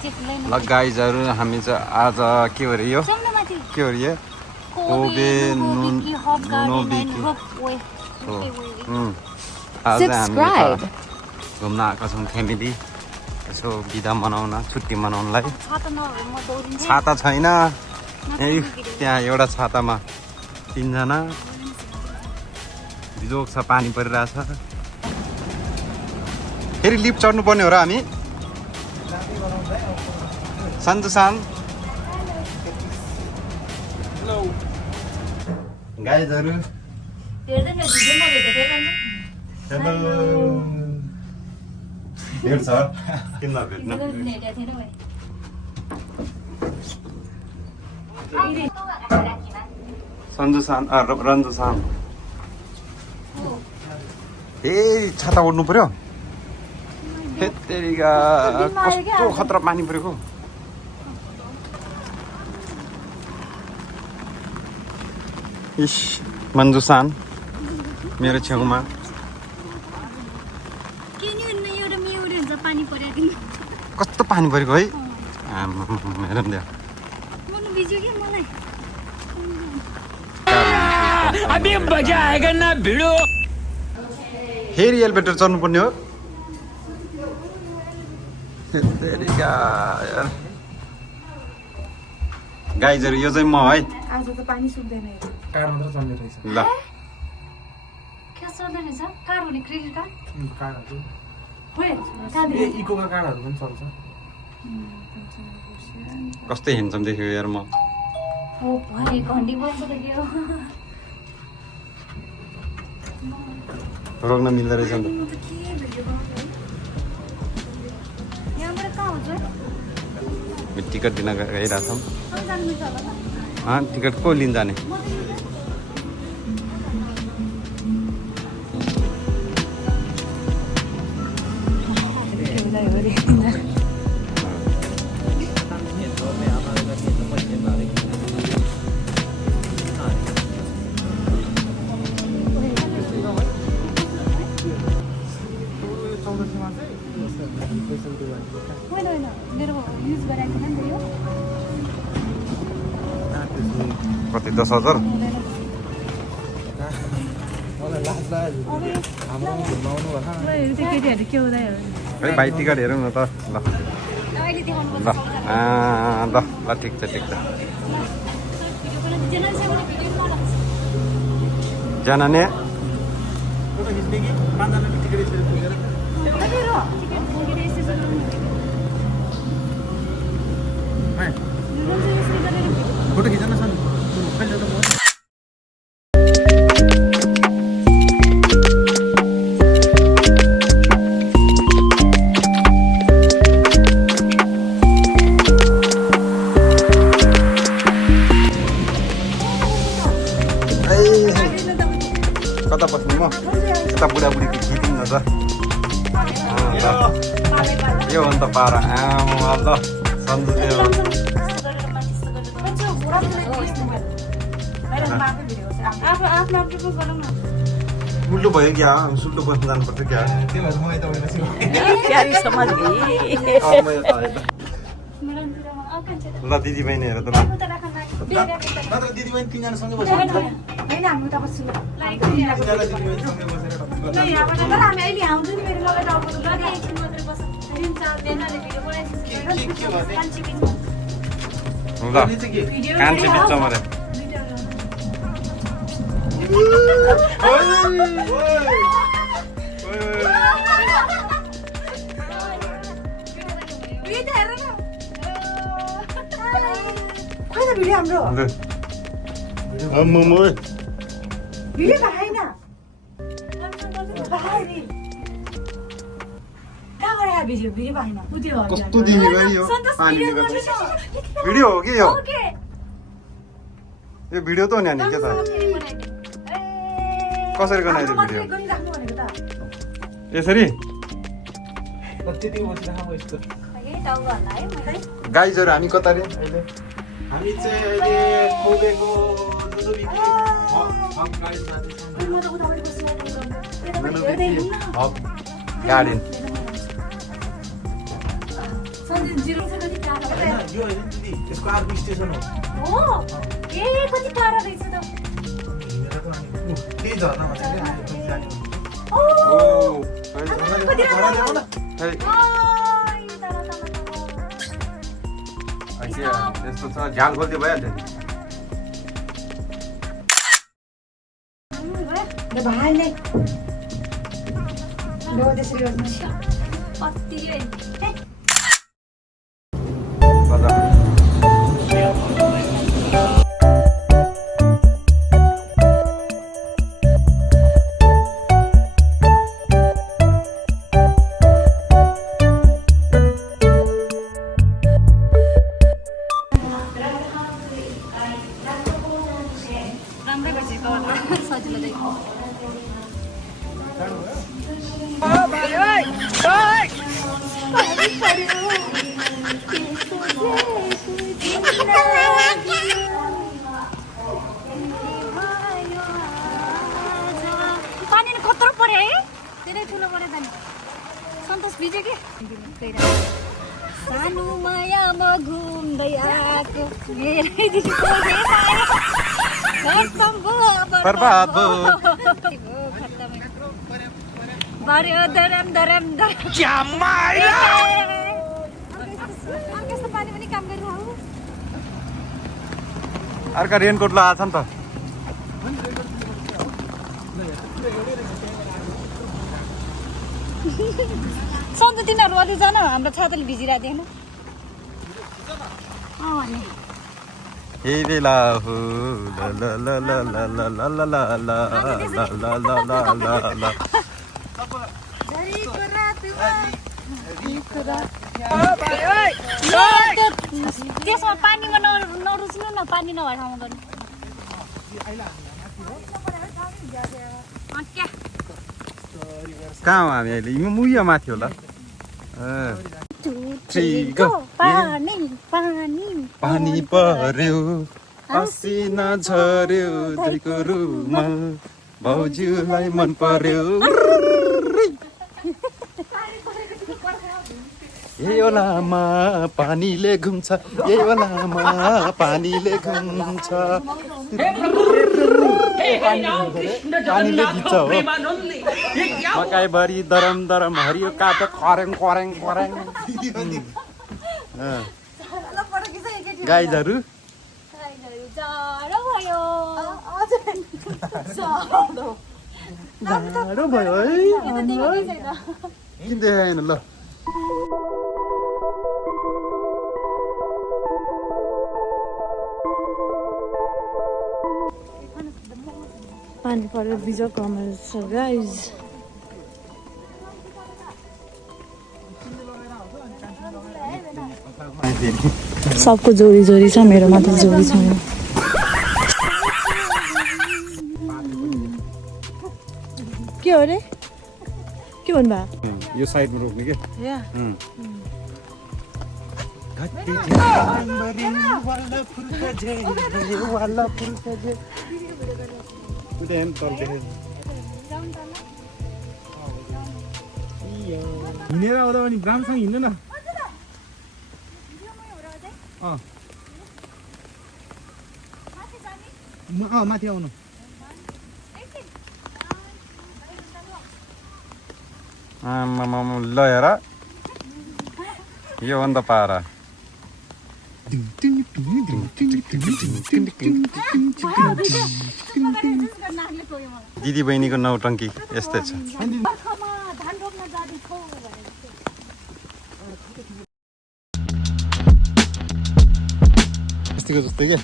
ल गाइजहरु हामी चाहिँ आज के हो रे यो के हो रे यो कोबे नुनोबिकी आज हामी घुम्न आएको छौँ फ्यामिली यसो बिदा मनाउन छुट्टी मनाउनलाई छाता छैन त्यहाँ एउटा छातामा 3 जना बिजोक छ पानी परिरहेछ फेरि लिफ्ट चढ्नु पर्ने हो र हामी सन्जुसान गाइजहरु भेट्छ किन भेट्न सन्जुसान रन्जुसान ए छाता ओड्नु पर्यो तेरिका कस्तो खतरा पानी परेको इस मन्जुसान मेरो छेउमा कस्तो पानी परेको है हेरौँ त्यहाँ अभी मजा आएगा ना भिडो फेरि एलिभेटर चढ्नु पर्ने हो गाइजहरु यो चाहिँ म है आज त पानी सुक्दैन कार मात्र चल्ने रहेछ ल के चल्दैन छ कार हुने क्रेडिट कार्ड कार्डहरु ए इकोका कार्डहरु पनि चल्छ कस्तै हेन्सम देख्यो यार म ओ भाइ घण्टी बन्छ त के हो रोक्न मिल्दो रहेछ नि यहाँबाट कहाँ हुन्छ टिकट दिन गइरहेछौँ टिकट को लिन जाने कति 10,000 है भाइ टिकट हेरौँ न त ल ल ठिक छ जना ने फोटो खिच्न सन कता बस्नु म यता बुढाबुढी खिचिदिउँ न त यो हो नि त पारा ल सन्जु उल्टो भयो क्या सुल्टो बस्नु जानुपर्छ क्या ल दिदी बहिनीहरू त दिदी बहिनी 3 जना सँगै बस्छ हैन हामी उता बस्छु हामी अहिले आउँछु नि मेरो लगाएर आउँछु ल एकछिन मात्रै बस देनाले भिडियो बनाइदिन्छ ल कान्छी बिच मरे भिडियो हाम्रो भिडियो भएन भिडियो भएन कस्तो दिने गरी यो पानीले गर्दा भिडियो हो कि यो भिडियो त हो नि अनि के त कसरी बनाइदियो भिडियो यसरी गाइजहरु हामी कता रे अहिले हामी चाहिँ अहिले कोबेको गार्डन सन्जु 0 होइन, यो होइन दिदी, यसको अर्को स्टेसन हो। हो ए कति टाढा रहेछ त हिँडेर त अनि, त्यही झर्नामा चाहिँ क्या, हामी पनि जाने। ओ ओ कति झर्ना राम्रो ल्याऊ न। है ओइ तल यस्तो छ झ्याल खोल्दै भइहाल्यो नि ल भाइले लो त्यसरी गर्नु कति रे राम्रै गर्छ सजिलो देखो पानी कत्रो पर्यो है धेरै ठुलो पर्यो त नि सन्तोष भिज्यो कि सानो मायामा घुम्दै आएको मेरै दिदीको बर्बाद बार्यो दरम दरम दरम क्या मारा अर्केस्ट्रा पानी पनि काम गरिरहेको अर्का रेनकोट लगाएको छ नि त सन्चो तिनीहरू अझै जान हाम्रो छाताले भिजिरहेको थिएन भने यही बेला हो ल ल ल ल ल ल ल ल ल ल ल ल ल ल ल त्यसमा पानीमा नरुच्नु न पानी नभए ठाउँमा गर्नु कहाँ हो हामी अहिले मुया माथि होला पानी पानी पानी पर्यो पसिना झर्यो धैको रुमाल भाउजूलाई मन पर्यो यही ओलामा पानीले घुम्छ यही ओलामा पानीले घुम्छ पानीले भिज्छ हो मकैभरि दरम दरम हरियो काटो खरेङ खरेङ खरेङ गाईहरू जाडो भयो जाडो भयो है किन देखाएन ल पानी परेर बिजो कमेर छ गाइज सबको जोडी जोडी छ मेरो मात्र जोडी छैन के हो रे के भन्नुभयो यो साइडमा रोक्ने के हिँडेर आउँदा पनि राम्रोसँग हिँड्नु न। माथि आउनु। ल हेर यो भन्दा पारा दिदी बहिनीको नौटङ्की यस्तै छ यस्तैको जस्तै के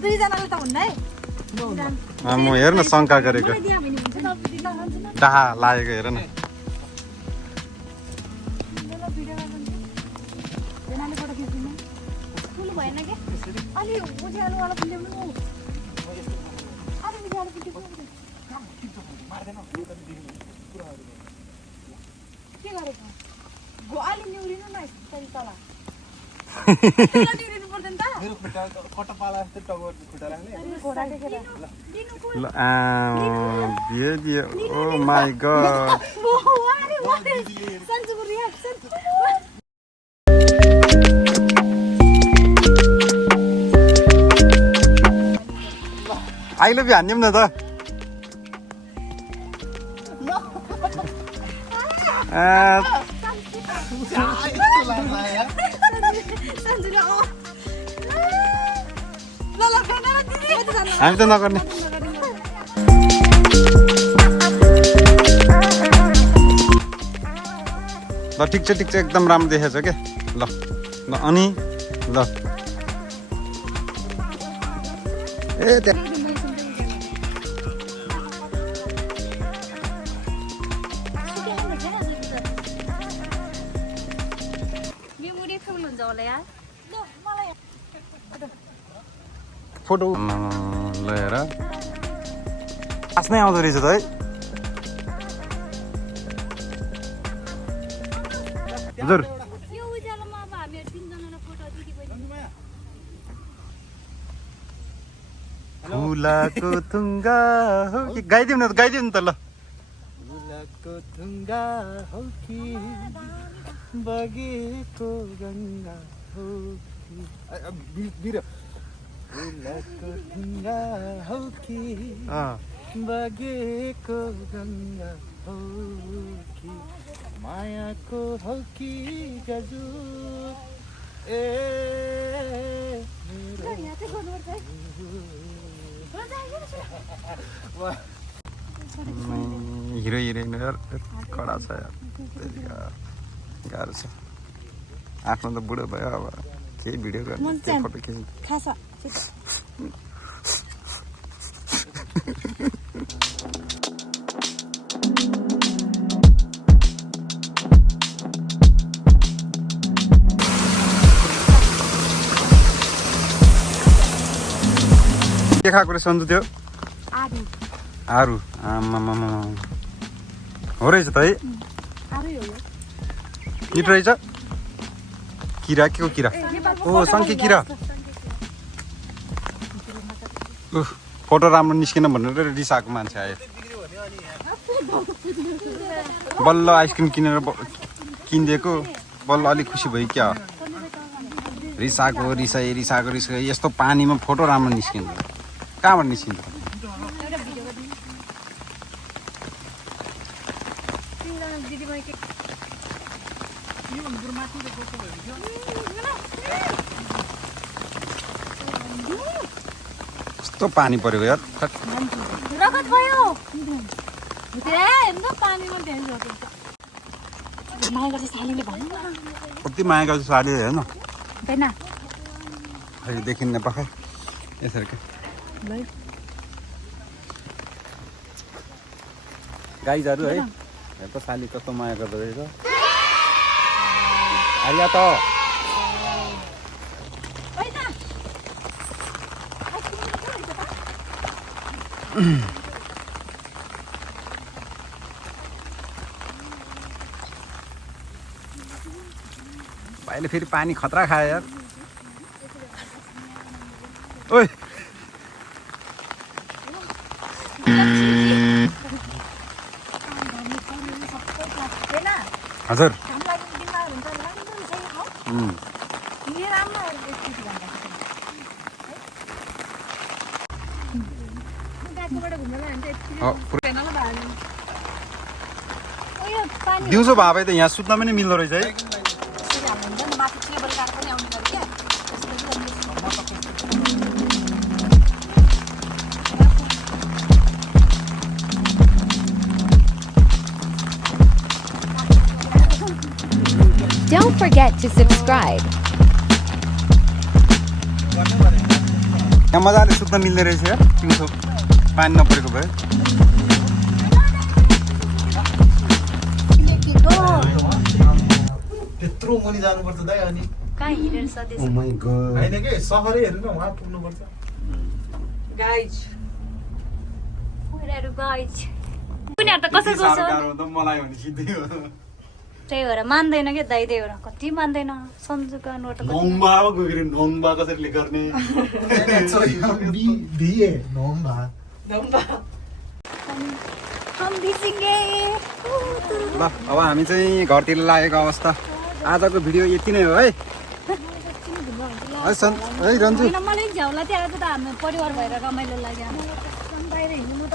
दुईजनाले त हुन्न है म हेर्न शङ्का गरेको डाहा लागेको हेर न ठुलो भएन कि अलि उज्यालोवाला पनि ल्याउनु अलि उज्यालो पनि के गरेको अलि निहुरिनु न तल निहुरिनु पर्दैन नि त मेरो खुट्टा कटपाला जस्तो टगर खुट्टा राख्ने घोडा देखेर ल दियो ओ माई गॉड सन्जुको रियाक्सन आई लभ यु हान्यौँ न त सन्जुले ल ल फेर्न ल दिदी हामी त नगर्ने ल ठिक छ एकदम राम्रो देखेछ क्या ल ल अनि ल ए त्यहाँ मेमोरी फेल हुन्छ होला यार ल मलाई फोटो ल हेर आफ्नै आउँदो रहेछ त है हजुर यो उज्यालोमा अब हामीहरू तीनजनालाई फोटो दिदी बहिनी फुलाको थुङ्गा हो कि गाइदिउँ न त ल फुलाको थुङ्गा हो कि बगेको गङ्गा हो कि बिर फुलाको थुङ्गा हो कि बगेको गङ्गा हो कि मायाको हो कि गजु ए मेरो हिरो हिरोइन कडा छ यार गाह्रो छ आफ्नो त बुढो भयो अब केही भिडियो गर्ने केही फोटो खिच्नु खासा के खाएको रहेछ सन्जु त्यो आरु आरु आमामामा हो रहेछ त है आरु हो यो मिठो रहेछ किरा के को किरा ओ सङ्के किरा फोटो राम्रो निस्किन भनेर रिसाएको मान्छे आयो बल्ल आइसक्रिम किनेर किनिदिएको बल्ल अलिक खुसी भयो क्या रिसाएको यस्तो पानीमा फोटो राम्रो निस्किन्छ कहाँबाट निस्किन्छ कस्तो पानी परेको यार रगत भयो पानीमा माया गर्छ सालीले भन्नु कति माया गर्छ साली हेर्न हुँदैन अहिले देखिन्न पखाइ यसरी के गाईहरू है हेर्छ साली कस्तो माया गर्दो रहेछ आइया त भाइले फेरि पानी खतरा खायो यार ओइ हजुर दिउँसो भए भए त यहाँ सुत्न पनि मिल्दो रहेछ है Don't forget to subscribe. यहाँ मजाले सुत्न मिल्दो रहेछ यार दिउँसो पानी नपरेको भए त्यत्रो मुनि जानुपर्छ दाइ अनि कहाँ हिँडेर सधैँ ओ माय गॉड हैन के सहरै हेर्नु न वहाँ पुग्नुपर्छ गाइज उनीहरू गाइज उनीहरू त कसरी गर्छ मलाई भने सिधै हो त्यही भएर मान्दैन क्या दाइ, त्यही भएर कति मान्दैन सन्जुका नोट नोम्बा गएर नोम्बा कसरी गर्ने बिए नोम्बा हम बिसिंगे ल अब हामी चाहिँ घरतिर लागेको अवस्था। आजको भिडियो यति नै हो है। है रन्जु मलाई झ्याउला थियो आज त हामी परिवार भएर रमाइलो लाग्यो बाहिर हिँड्नु त